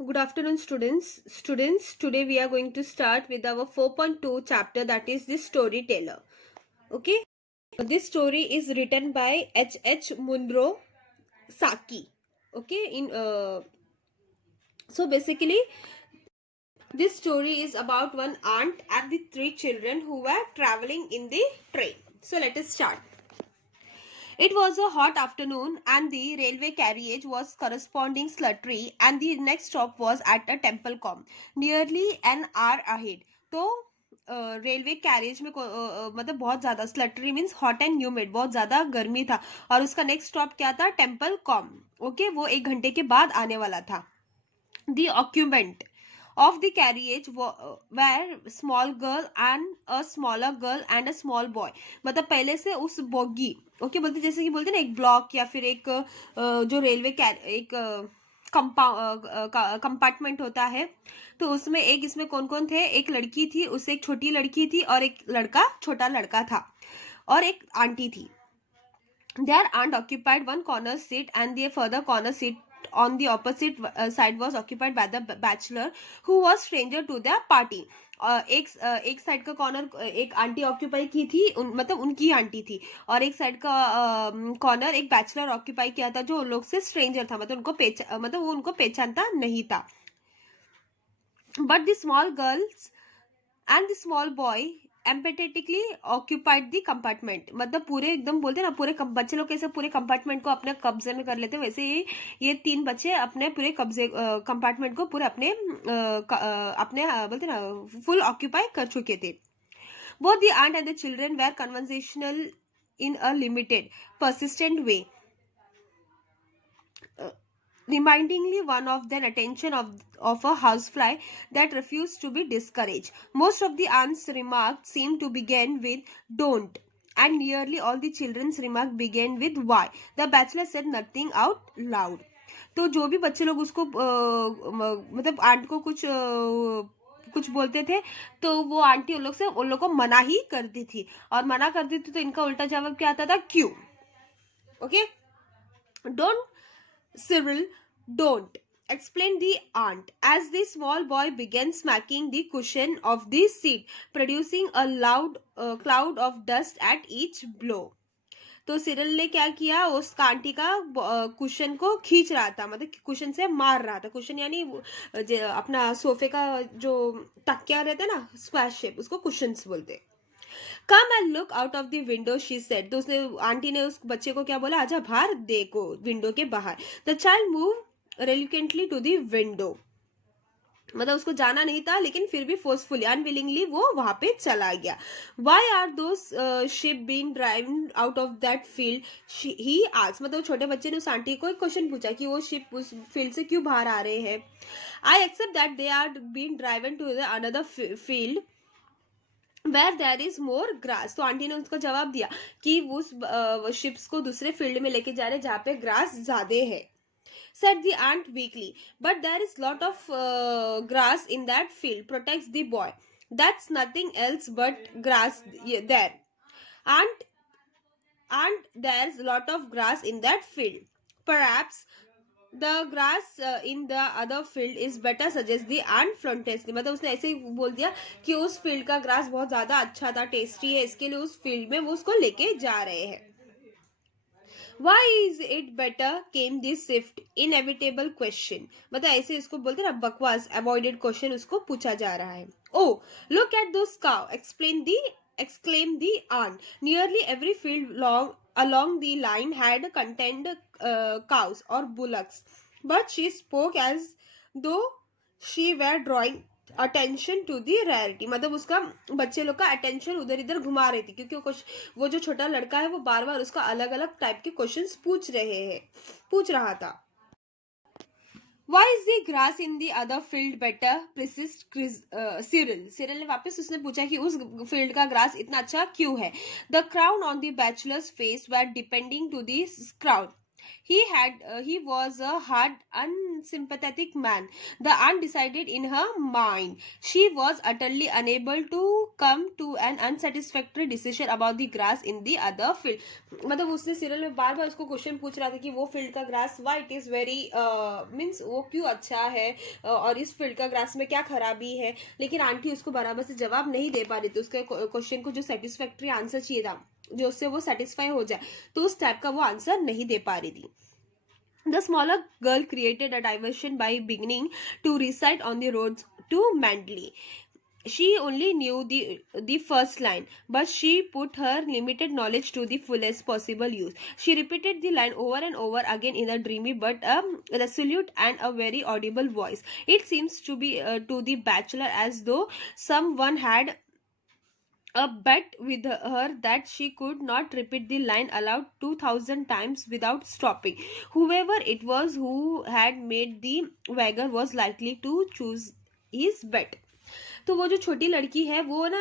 Good afternoon, students. Today we are going to start with our 4.2 chapter, that is the storyteller. Okay. This story is written by H. Munro Saki. Okay. So basically, this story is about one aunt and the three children who were traveling in the train. So let us start. It was a hot afternoon and the railway carriage was corresponding sluttery and the next stop was at a Templecom, nearly an hour ahead. तो railway carriage में मतलब बहुत ज़्यादा स्लटरी means hot and humid, बहुत ज़्यादा गर्मी था और उसका नेक्स्ट स्टॉप क्या था? Temple com. ओके, वो 1 घंटे के बाद आने वाला था. The occupant of the carriage were small girl and a smaller girl and a small boy. मतलब पहले से उस बोगी ओके बोलते, जैसे कि बोलते ना एक ब्लॉक या फिर एक जो रेलवे एक कंपार्टमेंट होता है, तो उसमें एक इसमें कौन कौन थे? एक लड़की थी, उससे एक छोटी लड़की थी और एक लड़का, छोटा लड़का था और एक आंटी थी. Their aunt occupied one corner seat and the further corner seat on the opposite side was occupied by the bachelor who was stranger to their party. एक साइड का कॉर्नर एक आंटी ऑक्यूपाई की थी, मतलब उनकी aunty थी, और एक साइड का कॉर्नर एक बैचलर ऑक्यूपाई किया था जो उन लोग से स्ट्रेंजर था, मतलब वो उनको पहचानता नहीं था. But the small girls and the small boy emphatically occupied the compartment. मतलब पूरे एकदम बोलते ना, पूरे बच्चे लोग कैसे पूरे कंपार्टमेंट को अपने कब्जे में कर लेते, वैसे ही ये 3 बच्चे अपने पूरे कब्जे कंपार्टमेंट को पूरे अपने बोलते ना फुल ऑक्यूपाई कर चुके थे. Both the aunt and the children were conversational in a limited persistent way, remindingly one of their attention of a housefly that refused to be discouraged. Most of the aunt's remarks seemed to begin with "don't", and nearly all the children's remarks began with "why". The bachelor said nothing out loud. तो जो भी बच्चे लोग उसको मतलब aunt को कुछ बोलते थे, तो वो आंटी उन लोग को मना ही करती थी, और मना करती थी तो इनका उल्टा जवाब क्या आता था? क्यों. Okay, don't Cyril, don't, explained the aunt, as the small boy began smacking the cushion of the seat, producing a loud cloud of dust at each blow. तो सिरिल ने क्या किया? उस आंटी का कुशन को खींच रहा था, मतलब कुशन से मार रहा था. कुशन यानी अपना सोफे का जो तकिया रहता है ना, स्क्वैश शेप, उसको कुशन्स बोलते. Come and look out of the window, she said. तो उसने आंटी ने उस बच्चे को क्या बोला? आजा बाहर देखो, विंडो के बाहर. The child move reluctantly to the window. मतलब उसको जाना नहीं था, लेकिन फिर भी फोर्सफुली, अनविलिंगली वो वहां पे चला गया. Why are those sheep being driven out of that field, he asked. मतलब छोटे बच्चे ने उस आंटी को एक क्वेश्चन पूछा कि वो शिप उस फील्ड से क्यों बाहर आ रहे हैं. I accept that they are being driven to another field where there is more grass. तो आंटी ने उसको जवाब दिया कि उस शिप्स को दूसरे फील्ड में लेके जा रहे जहाँ पे ग्रास ज्यादा है. said the aunt weakly, but there is lot of grass in that field, protects the boy. That's nothing else but grass there. Aunt, there's lot of grass in that field. Perhaps the grass in the other field is better, suggests the aunt frontlessly. मतलब उसने ऐसे ही बोल दिया कि उस field का grass बहुत ज्यादा अच्छा था, टेस्टी है, इसके लिए उस फील्ड में वो उसको लेके जा रहे हैं. Why is it better, came this swift inevitable question. मतलब ऐसे इसको बोलते ना बकवास avoided question उसको पूछा जा रहा है. Oh, look at those cow, exclaimed the aunt. Nearly every field along the line had contained cows or bullocks, but she spoke as though she were drawing attention to the rarity. मतलब उसका बच्चे लोग का attention उधर इधर घुमा रही थी, क्योंकि वो जो छोटा लड़का है वो बार बार उसका अलग अलग टाइप के क्वेश्चंस पूछ रहा था. Why is the grass in the other field better? Persist Cyril. Cyril ने वापस उसने पूछा कि उस फील्ड का ग्रास इतना अच्छा क्यों है. The crown on the bachelor's face were depending to this crowd. He was a hard, unsympathetic man. The aunt decided in her mind. She was utterly unable to come to an unsatisfactory decision about the grass in the other field. मतलब उसने serial में बार बार उसको question पूछ रहा था कि वो field का grass why it is very means वो क्यों अच्छा है और इस फील्ड का ग्रास में क्या खराबी है, लेकिन आंटी उसको बराबर से जवाब नहीं दे पा रही थी। उसके क्वेश्चन को जो सेटिस्फैक्ट्री आंसर चाहिए था, जो उससे वो सेटिस्फाई हो जाए, तो उस टाइप का वो आंसर नहीं दे पा रही थी। The smaller girl created a diversion by beginning to recite on the roads to Mandalay. She only knew the first line, but she put her limited knowledge to the fullest possible use. She repeated the line over and over again in a dreamy but resolute and a very audible voice. It seems to be to the bachelor as though someone had a bet with her that she could not repeat the line aloud 2000 times without stopping. Whoever it was who had made the wager was likely to choose his bet. तो वो जो छोटी लड़की है वो ना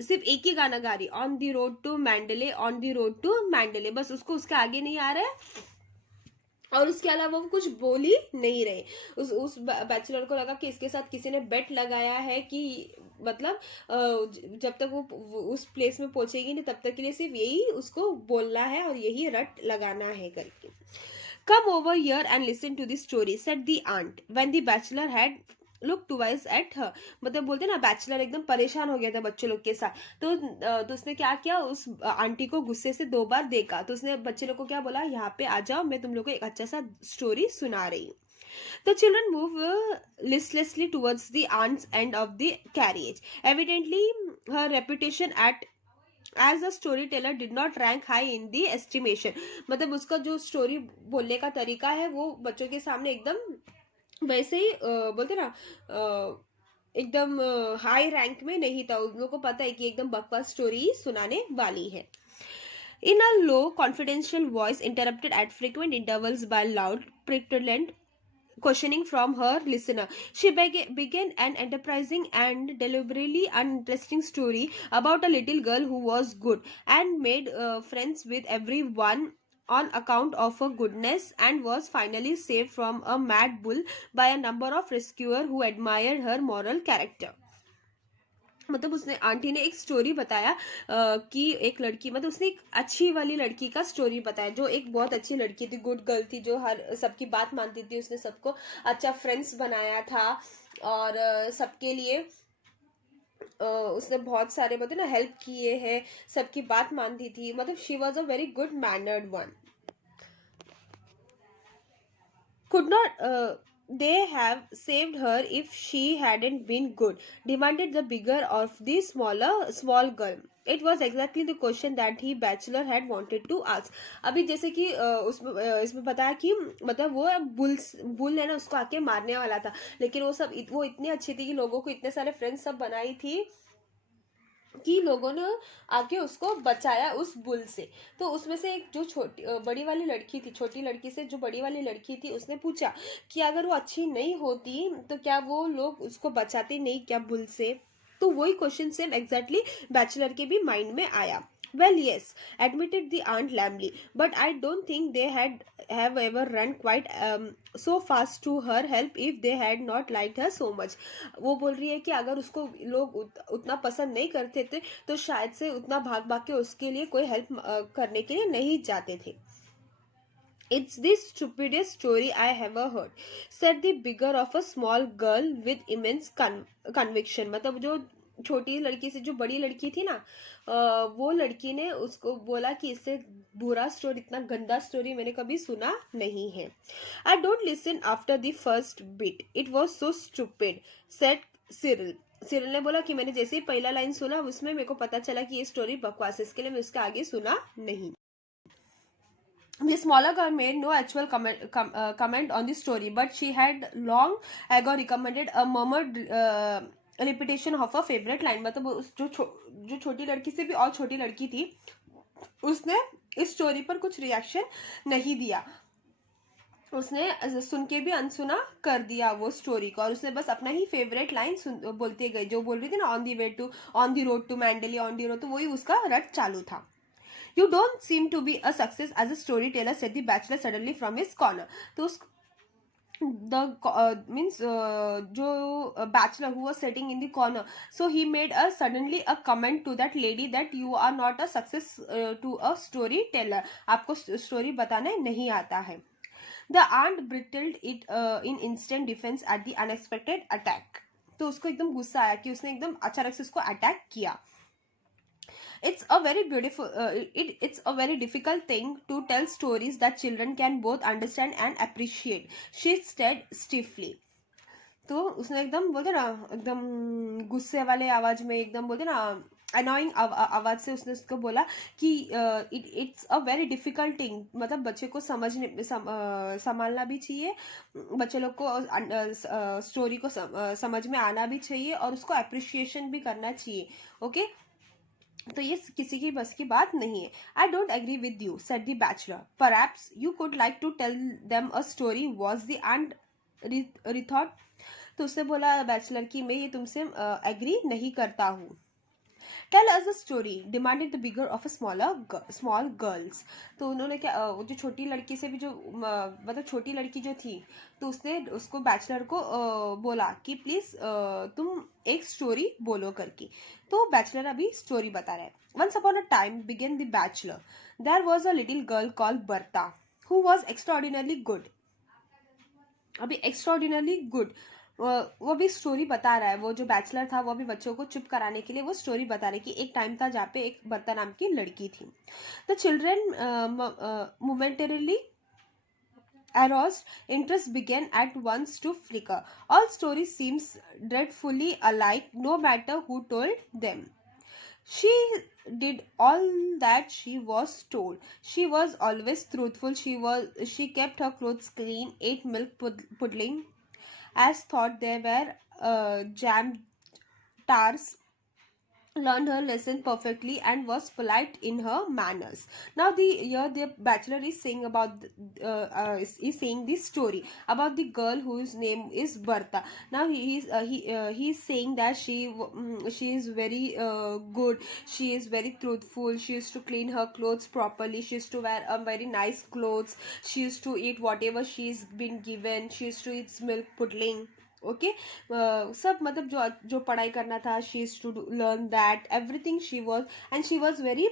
सिर्फ एक ही गाना गा रही, on the road to Mandalay, on the road to Mandalay, बस उसको उसके आगे नहीं आ रहा है और उसके अलावा वो कुछ बोल ही नहीं रहे। उस बैचलर को लगा कि इसके साथ किसी ने बेट लगाया है कि मतलब जब तक वो उस प्लेस में पहुंचेगी नहीं तब तक के लिए सिर्फ यही उसको बोलना है और यही रट लगाना है करके। Come over here and listen to the story, said the aunt when the bachelor had looked twice at her. मतलब बोलते ना बैचलर एकदम परेशान हो गया था बच्चे लोग के साथ, तो उसने क्या किया, उस आंटी को गुस्से से 2 बार देखा, तो उसने बच्चे लोग को क्या बोला, यहाँ पे आ जाओ, मैं तुम लोग को एक अच्छा सा स्टोरी सुना रही हूँ। The children move listlessly towards the aunt's end of the carriage. Evidently, her reputation as a storyteller did not rank high in the estimation. मतलब उसका जो स्टोरी बोलने का तरीका है वो बच्चों के सामने एकदम वैसे ही बोलते ना एकदम हाई रैंक में नहीं था। उन लोगों को पता है कि एकदम बकवास स्टोरी सुनाने वाली है। In a low, confidential voice, interrupted at frequent intervals by loud, petulant questioning from her listener, she began an enterprising and deliberately uninteresting story about a little girl who was good and made friends with everyone on account of her goodness, and was finally saved from a mad bull by a number of rescuers who admired her moral character. मतलब उसने aunty ने एक story बताया कि एक लड़की, मतलब उसने एक अच्छी वाली लड़की का स्टोरी बताया जो एक बहुत अच्छी लड़की थी, गुड गर्ल थी, जो हर सबकी बात मानती थी, उसने सबको अच्छा फ्रेंड्स बनाया था और सबके लिए उसने बहुत सारे मतलब ना हेल्प किए हैं, सबकी बात मानती थी, मतलब she was a very good mannered one. Could not they have saved her if she hadn't been good? Demanded the bigger of the small girl. It was exactly the question that he bachelor had wanted to ask. अभी जैसे कि इसमें बताया कि मतलब वो bull है ना, उसको आके मारने वाला था, लेकिन वो इतनी अच्छी थी कि लोगों को इतने सारे फ्रेंड्स सब बनाई थी कि लोगों ने आके उसको बचाया उस बुल से। तो उसमें से एक जो बड़ी वाली लड़की थी, छोटी लड़की से जो बड़ी वाली लड़की थी, उसने पूछा कि अगर वो अच्छी नहीं होती तो क्या वो लोग उसको बचाते नहीं क्या बुल से? तो वही क्वेश्चन सेम एग्जैक्टली बैचलर के भी माइंड में आया। Well, yes, admitted the aunt lamely, but I don't think they have ever run quite so fast to her help if they had not liked her so much. वो बोल रही है कि अगर उसको लोग उतना पसंद नहीं करते थे तो शायद से उतना भाग भाग के उसके लिए कोई हेल्प करने के लिए नहीं जाते थे। It's the stupidest story I ever heard, said the bigger of a small girl with immense conviction. मतलब जो छोटी लड़की से जो बड़ी लड़की थी ना, वो लड़की ने उसको बोला कि इससे बुरा स्टोरी, इतना गंदा स्टोरी मैंने कभी सुना नहीं है। I don't listen after the first bit. It was so stupid, said Cyril. Cyril ने बोला कि मैंने जैसे ही पहला लाइन सुना उसमें मेरे को पता चला कि ये स्टोरी बकवास है, इसके लिए मैं उसके आगे सुना नहीं। The smaller girl made no actual comment on the story, but she had long ago recommended a murmured repetition of a favorite line. मतलब जो छोटी लड़की से भी और छोटी लड़की थी, उसने इस स्टोरी पर कुछ रिएक्शन नहीं दिया, उसने सुन के भी अनसुना कर दिया वो स्टोरी को, और उसने बस अपना ही फेवरेट लाइन बोलते गई, जो बोल रही थी ना, on the road to Mandalay, on the road, तो वही उसका रट चालू था। You don't seem to be a success as a storyteller, said the bachelor suddenly from his corner. तो means jo bachelor who was sitting in the corner, so he made a suddenly a comment to that lady that you are not a success to a storyteller, आपको story बताना नहीं आता है. The aunt brittled it in instant defense at the unexpected attack. तो उसको एकदम गुस्सा आया कि उसने एकदम अचानक से उसको अटैक किया. It's a very beautiful it's a very difficult thing to tell stories that children can both understand and appreciate, she said stiffly. तो उसने एकदम बोलते ना एकदम गुस्से वाले आवाज में एकदम बोलते ना अनोइंग आवाज से उसने उसको बोला कि it's a very difficult thing, मतलब बच्चे को समझने संभालना भी चाहिए, बच्चे लोग को स्टोरी को समझ में आना भी चाहिए और उसको अप्रिशिएशन भी करना चाहिए. ओके तो ये किसी की बस की बात नहीं है. I don't agree with you said the bachelor, perhaps you could like to tell them a story, was the aunt retort. तो उसने बोला बैचलर की मैं ये तुमसे एग्री नहीं करता हूँ. Tell us a story demanded the bigger of a small girls. तो उन्होंने क्या वो जो छोटी लड़की से भी जो मतलब छोटी लड़की जो थी, तो उसने उसको बैचलर को बोला कि प्लीज तुम एक स्टोरी बोलो करके. तो बैचलर अभी स्टोरी बता रहा है. Once upon a time began the bachelor, there was a little girl called Bertha who was extraordinarily good. अभी एक्स्ट्राऑर्डिनरली गुड वो भी स्टोरी बता रहा है. वो जो बैचलर था वो अभी बच्चों को चुप कराने के लिए वो स्टोरी बता रहा है कि एक टाइम था जहाँ पे एक बर्ता नाम की लड़की थी. The children momentarily aroused, interest began at once to flicker. All stories seems dreadfully alike, no matter who told them. She did all that she was told. She was always truthful. She kept her clothes clean, ate milk pudding, as thought they were jam tars, learned her lesson perfectly, and was polite in her manners. Now the bachelor is saying about is saying this story about the girl whose name is Bertha. Now he is saying that she is very good, she is very truthful, she used to clean her clothes properly, she used to wear very nice clothes, she used to eat whatever she's been given, she used to eat milk pudding. Okay सब मतलब जो पढ़ाई करना था, she is to learn that everything she was, and she was very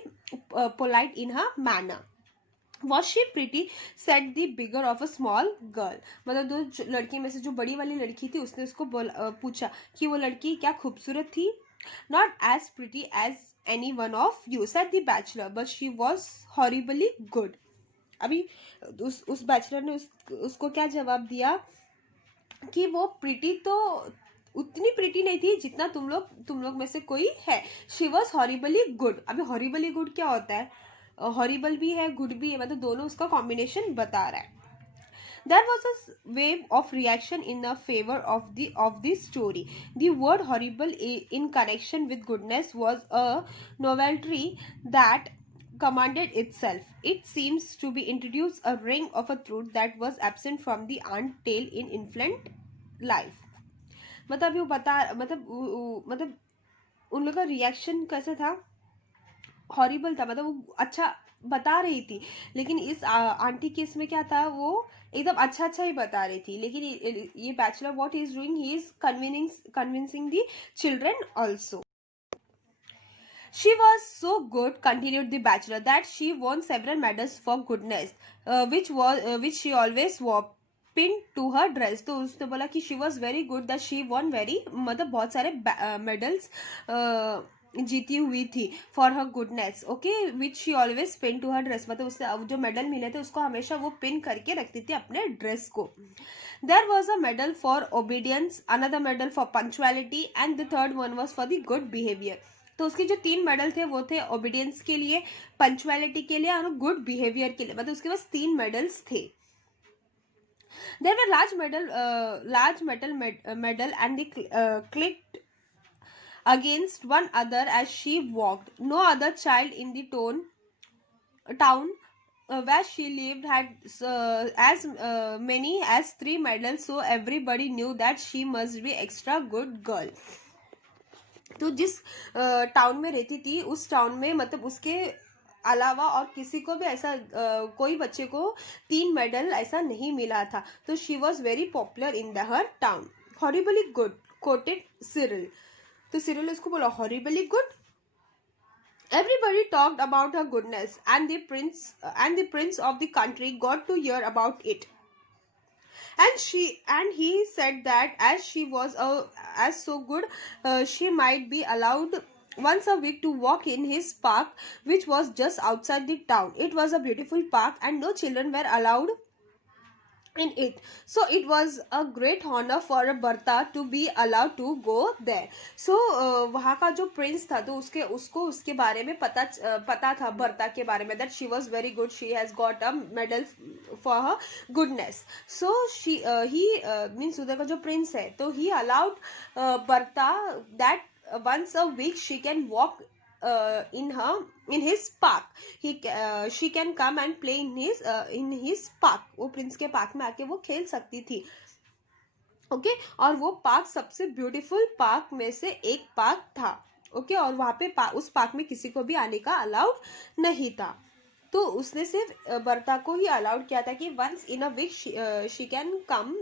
polite in her manner. Was she pretty said the bigger of a small girl. मतलब दो लड़की में से जो बड़ी वाली लड़की थी उसने उसको पूछा कि वो लड़की क्या खूबसूरत थी. Not as pretty as any one of you said the bachelor, but she was horribly good. अभी उस बैचलर ने उसको क्या जवाब दिया कि वो प्रिटी तो उतनी प्रिटी नहीं थी जितना तुम लोग में से कोई है. She was horribly good. अभी हॉरिबली गुड क्या होता है, हॉरिबल भी है गुड भी है, मतलब दोनों उसका कॉम्बिनेशन बता रहा है. There was a wave of reaction in the favor of the story. The word horrible in connection with goodness was a novelty that commanded itself. It seems to be introduced a ring of a truth that was absent from the aunt tale in infant life. मतलब वो बता मतलब उन लोग का reaction कैसा था, horrible था, मतलब वो अच्छा बता रही थी, लेकिन इस आंटी केस में क्या था, वो एकदम अच्छा ही बता रही थी. लेकिन ये bachelor what he is doing, he is convincing the children also. She was so good, continued the bachelor, that she won several medals for goodness, which she always wore pinned to her dress. तो उसने बोला कि she was very good, that she won very मतलब बहुत सारे medals जीती हुई थी for her goodness. Okay which she always pin to her dress, मतलब उससे जो मेडल मिले थे उसको हमेशा वो पिन करके रखती थी अपने ड्रेस को. There was a medal for obedience, another medal for punctuality, and the third one was for the good behaviour. तो उसके जो 3 मेडल थे वो थे ओबीडियंस के लिए, पंक्चुअलिटी के लिए और गुड बिहेवियर के लिए. मतलब उसके पास 3 मेडल्स थे. There were large metal medal, and they clicked against one another as she walked. No other child in the town where she lived had as many as 3 medals, so everybody knew that she must be extra good girl. तो जिस town में रहती थी उस town में मतलब उसके अलावा और किसी को भी ऐसा कोई बच्चे को 3 मेडल ऐसा नहीं मिला था. तो she was very popular in the her town. Horribly good coated Cyril. तो सिरिल ने उसको बोला horribly good. Everybody talked about her goodness, and the prince of the country got to hear about it. And he said that as she was as so good, she might be allowed once a week to walk in his park, which was just outside the town. It was a beautiful park, and no children were allowed in it. So it was a great honor for Bertha to be allowed to go there. So वहाँ का जो Prince था तो उसको उसके बारे में पता था बर्ता के बारे में, that she was very good, she has got a medal for her goodness. So he means उधर का जो प्रिंस है तो he allowed बर्ता that once a week she can walk in his park. She can come and play in his park. वो Prince के park में आके वो खेल सकती थी. ओके और वो पार्क सबसे ब्यूटीफुल पार्क में से एक पार्क था. ओके और वहाँ पे उस पार्क में किसी को भी आने का अलाउड नहीं था. तो उसने सिर्फ बर्ता को ही अलाउड किया था कि once in a week she can come.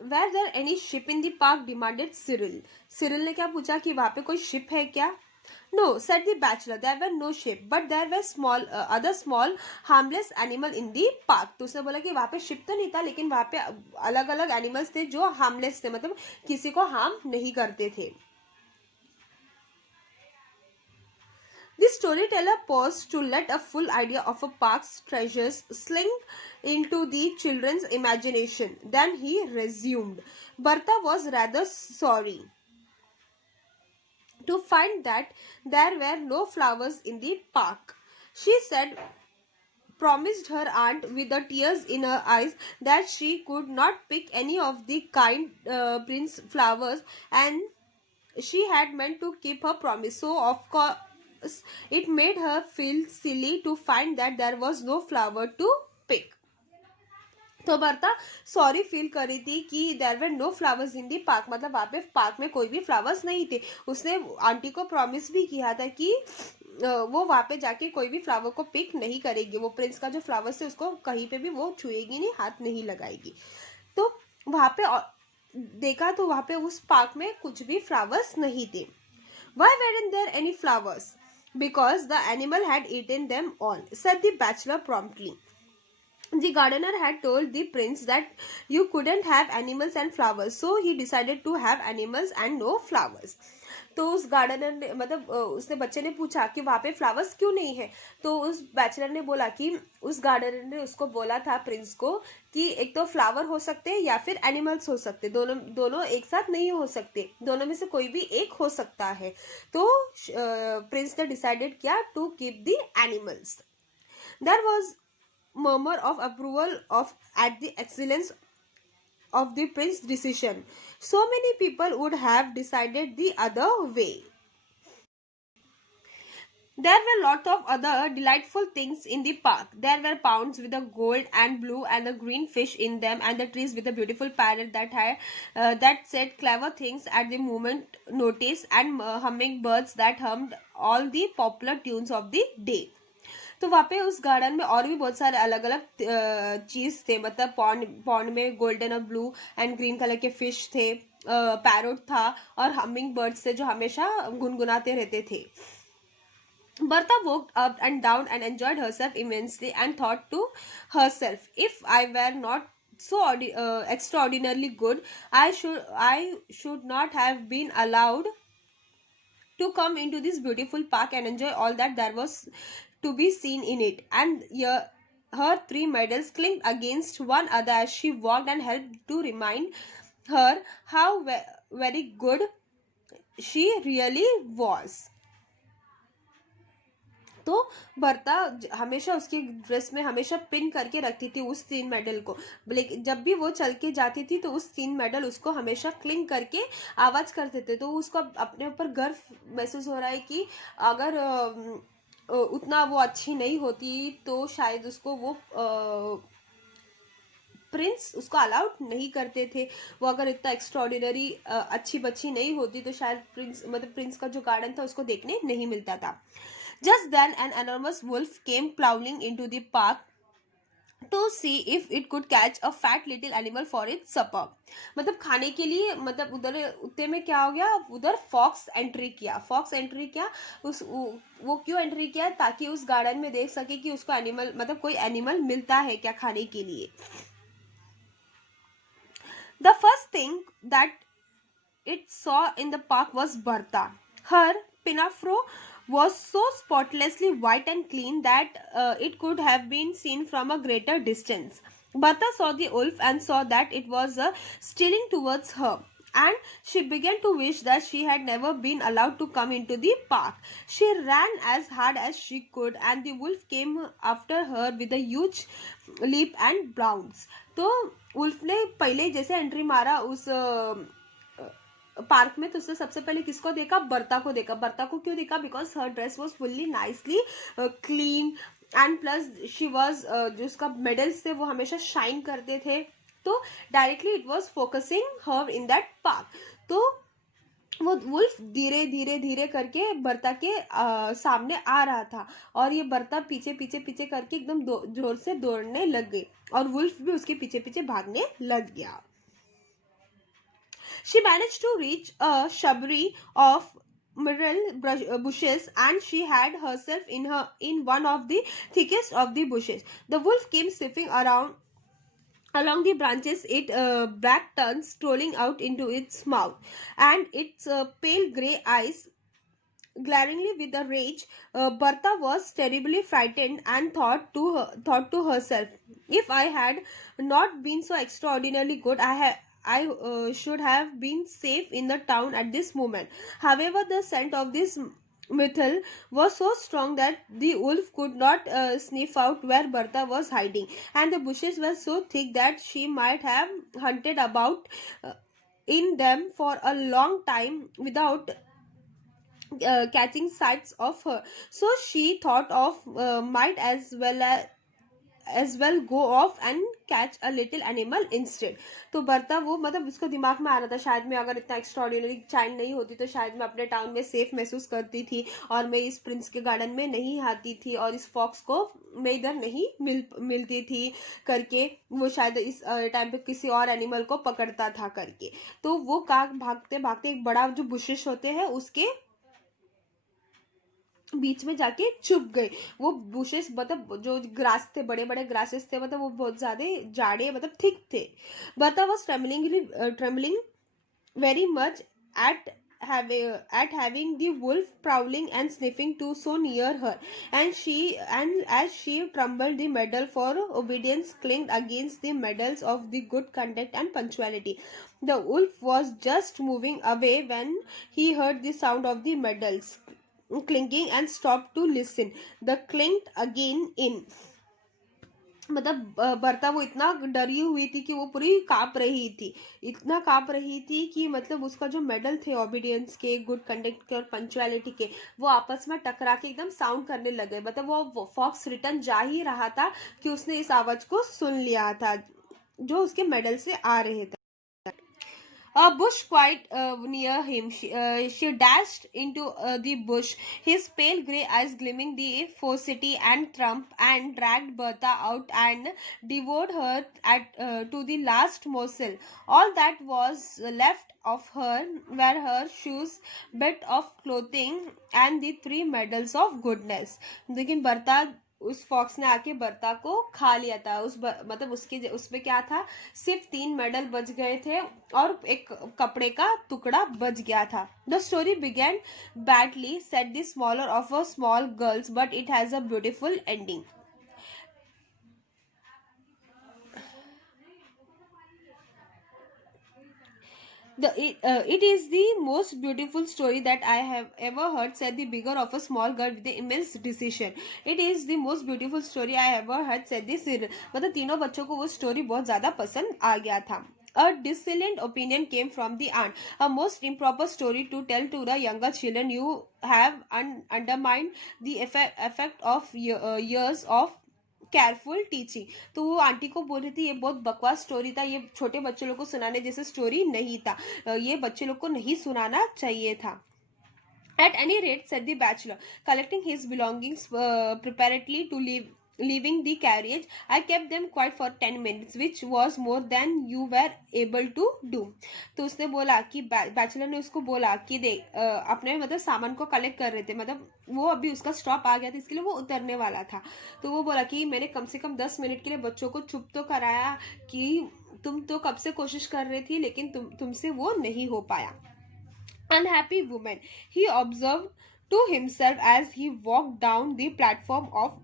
Were there any ship in the park? Demanded Cyril. Cyril ने क्या पूछा कि वहाँ पे कोई शिप है क्या? No, said the bachelor. There were no ship, but there were other small harmless animal in the park. तो उसने बोला कि वहाँ पे शिप तो नहीं था लेकिन वहाँ पे अलग अलग एनिमल्स थे जो हार्मलेस थे, मतलब किसी को हार्म नहीं करते थे. The storyteller paused to let a full idea of a park's treasures slink into the children's imagination. Then he resumed. Bertha was rather sorry to find that there were no flowers in the park. She said, promised her aunt with the tears in her eyes that she could not pick any of the kind prince flowers, and she had meant to keep her promise. So of course it made her feel silly to find that there was no flower to pick. तो बर्ता sorry feel कर रही थी कि there were no flowers in the park, मतलब वहाँ पे park में कोई भी फ्लावर्स नहीं थे. उसने आंटी को प्रॉमिस भी किया था कि वो वहाँ पे जाके कोई भी फ्लावर को पिक नहीं करेगी. वो प्रिंस का जो फ्लावर्स है उसको कहीं पे भी वो छुएगी नहीं, हाथ नहीं लगाएगी. तो वहाँ पे देखा तो वहाँ पे उस पार्क में कुछ भी फ्लावर्स नहीं थे. Why weren't there any flowers? Because the animal had eaten them all, said the bachelor promptly. The gardener had told the prince that you couldn't have animals and flowers, so he decided to have animals and no flowers. तो उस gardener ने मतलब उसने बच्चे ने पूछा कि वहाँ पे फ्लावर्स क्यों नहीं है. तो उस बैचलर ने बोला कि उस गार्डनर ने उसको बोला था प्रिंस को कि एक तो फ्लावर हो सकते हैं या फिर एनिमल्स हो सकते, दोनों एक साथ नहीं हो सकते, दोनों में से कोई भी एक हो सकता है. तो प्रिंस ने डिसाइडेड किया to keep the animals. There was murmur of approval at the excellence of the prince's decision. So many people would have decided the other way. There were lots of other delightful things in the park. There were ponds with the gold and blue and the green fish in them, and the trees with a beautiful parrot that said clever things at the moment notice, and hummingbirds that hummed all the popular tunes of the day. तो वहाँ पे उस garden में और भी बहुत सारे अलग अलग चीज थे, मतलब पॉन्ड में गोल्डन और ब्लू एंड ग्रीन कलर के फिश थे, पैरोट था और हमिंग बर्ड्स थे जो हमेशा गुनगुनाते रहते थे. Bertha walked up and down and enjoyed herself immensely and thought to herself, if I were not so extraordinarily good, I should not have been allowed to come into this beautiful park and enjoy all that there was to be seen in it. And her 3 medals clinked against one another as she walked and helped to remind her how very good she really was. तो बर्ता हमेशा उसकी dress में हमेशा pin करके रखती थी उस 3 medal को, लेकिन जब भी वो चल के जाती थी तो उस 3 मेडल उसको हमेशा क्लिंग करके आवाज करते थे. तो उसको अपने ऊपर गर्व महसूस हो रहा है कि अगर उतना वो अच्छी नहीं होती तो शायद उसको वो प्रिंस उसको अलाउड नहीं करते थे। वो अगर इतना एक्स्ट्रॉर्डिनरी अच्छी बच्ची नहीं होती तो शायद प्रिंस का जो गार्डन था उसको देखने नहीं मिलता था। Just then an enormous wolf came prowling into the park to see if it could catch a fat little animal for its supper। मतलब खाने के लिए, मतलब उधर उतने में क्या हो गया, उधर फॉक्स एंट्री किया। वो क्यों एंट्री किया, ताकि उस गार्डन में देख सके कि उसको एनिमल, मतलब कोई एनिमल मिलता है क्या खाने के लिए। The first thing that it saw in the park was Bertha. Her pinafore was so spotlessly white and clean that it could have been seen from a greater distance. Bertha saw the wolf and saw that it was stealing towards her, and she began to wish that she had never been allowed to come into the park. She ran as hard as she could, and the wolf came after her with a huge leap and bounds. तो wolf ने पहले जैसे entry मारा उस park में, तो उसने सबसे पहले किसको देखा, बर्ता को देखा। बर्ता को क्यों देखा, because her dress was fully nicely clean and plus she was, जो उसका मेडल्स थे वो हमेशा शाइन करते थे, तो directly it was focusing her in that park. तो वो वुल्फ धीरे धीरे धीरे करके बर्ता के सामने आ रहा था, और ये बर्ता पीछे पीछे पीछे करके एकदम जोर से दौड़ने लग गई, और वुल्फ भी उसके पीछे पीछे भागने लग गया। She managed to reach a shrubbery of myrtle bushes, and she had herself in one of the thickest of the bushes. The wolf came sniffing along the branches, its black tongue strolling out into its mouth, and its pale grey eyes glaringly with the rage. Bertha was terribly frightened and thought to herself, if I had not been so extraordinarily good, I should have been safe in the town at this moment. However, the scent of this myrtle was so strong that the wolf could not sniff out where Bertha was hiding, and the bushes were so thick that she might have hunted about in them for a long time without catching sights of her. So she thought of might as well go off and catch a little animal instead. तो बर्ता वो, मतलब उसको दिमाग में आ रहा था, शायद मैं अगर इतना एक्स्ट्राऑर्डिनरी चाइल्ड नहीं होती तो शायद मैं अपने टाउन में सेफ महसूस करती थी, और मैं इस प्रिंस के गार्डन में नहीं आती थी, और इस फॉक्स को मैं इधर नहीं मिलती थी करके, वो शायद इस टाइम पे किसी और एनिमल को पकड़ता था करके। तो वो काग भागते भागते एक बड़ा जो बुशेस होते हैं उसके बीच में जाके छुप गए। वो बुशेस, मतलब जो ग्रास थे, बड़े बड़े ग्रासेस थे, मतलब वो बहुत ज्यादा जाड़े, मतलब थिक थे। Bertha was trembling very much at having the wolf prowling and sniffing to so near her, and as she trembled, the medal for obedience clinked against the medals of the good conduct and punctuality. The wolf was just moving away when he heard the sound of the medals clinking and stopped to listen. The clinked again in, मतलब बर्ता वो इतना डरी हुई थी कि वो पूरी कांप रही थी, इतना कांप रही थी कि मतलब उसका जो मेडल थे ओबीडियंस के, गुड कंडक्ट के और पंक्चुअलिटी के, वो आपस में टकरा के एकदम साउंड करने लगे। मतलब वो फॉक्स रिटर्न जा ही रहा था कि उसने इस आवाज को सुन लिया था जो उसके मेडल से आ रहे थे। A bush quite near him. She dashed into the bush, his pale grey eyes gleaming the ferocity and trump, and dragged Bertha out and devoured her to the last morsel. All that was left of her were her shoes, bit of clothing, and the 3 medals of goodness. लेकिन बर्ता, उस fox ने आके बर्ता को खा लिया था। मतलब उसमें क्या था, सिर्फ 3 मेडल बच गए थे और एक कपड़े का टुकड़ा बच गया था। The story began badly, said the smaller of a small girls, but it has a beautiful ending. It is the most beautiful story that I have ever heard, said the bigger of a small girl with the immense decision. It is the most beautiful story I ever heard, said the Cyril. मतलब तीनों बच्चों को वो story बहुत ज्यादा पसंद आ गया था। A dissonant opinion came from the aunt. A most improper story to tell to the younger children. You have undermined the effect of years of careful teaching. तो वो आंटी को बोल रही थी ये बहुत बकवास स्टोरी था, ये छोटे बच्चे लोग को सुनाने जैसे स्टोरी नहीं था, ये बच्चे लोग को नहीं सुनाना चाहिए था। At any rate, said the bachelor, collecting his belongings preparedly to leaving the carriage, I kept them quiet for 10 minutes, which was more than you were able to do. तो उसने बोला कि बैचलर ने उसको बोला कि देख अपने मतलब सामान को कलेक्ट कर रहे थे, मतलब वो अभी उसका स्टॉप आ गया था इसके लिए वो उतरने वाला था। तो वो बोला कि मैंने कम से कम 10 मिनट के लिए बच्चों को चुप तो कराया कि तुम तो कब से कोशिश कर रही थी लेकिन तुमसे वो नहीं हो पाया। Unhappy woman, he observed to himself as he walked down the platform of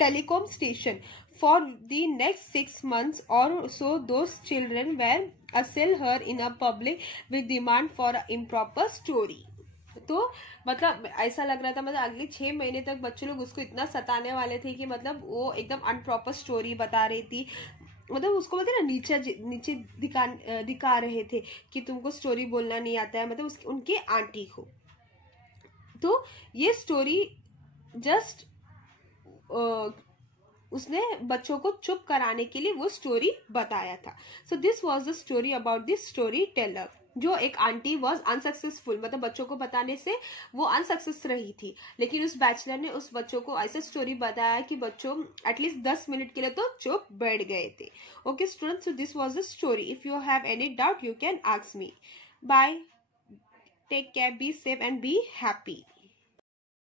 telecom station. For the next 6 months or so, those children were assail her in a public with demand for an improper story. तो मतलब ऐसा लग रहा था, मतलब अगले 6 महीने तक बच्चे लोग उसको इतना सताने वाले थे कि मतलब वो एकदम अनप्रॉपर स्टोरी बता रही थी, मतलब उसको बोलते ना नीचे नीचे दिखा रहे थे कि तुमको स्टोरी बोलना नहीं आता है, मतलब उनके आंटी को। तो ये स्टोरी जस्ट उसने बच्चों को चुप कराने के लिए वो स्टोरी बताया था। सो this was the story about this story teller. जो एक आंटी वॉज अनसक्सेसफुल, मतलब बच्चों को बताने से वो अनसक्सेस रही थी, लेकिन उस बैचलर ने उस बच्चों को ऐसा स्टोरी बताया कि बच्चों एटलीस्ट 10 मिनट के लिए तो चुप बैठ गए थे। Okay students, so this was the story. If you have any doubt you can ask me. Bye, take care, be safe and be happy.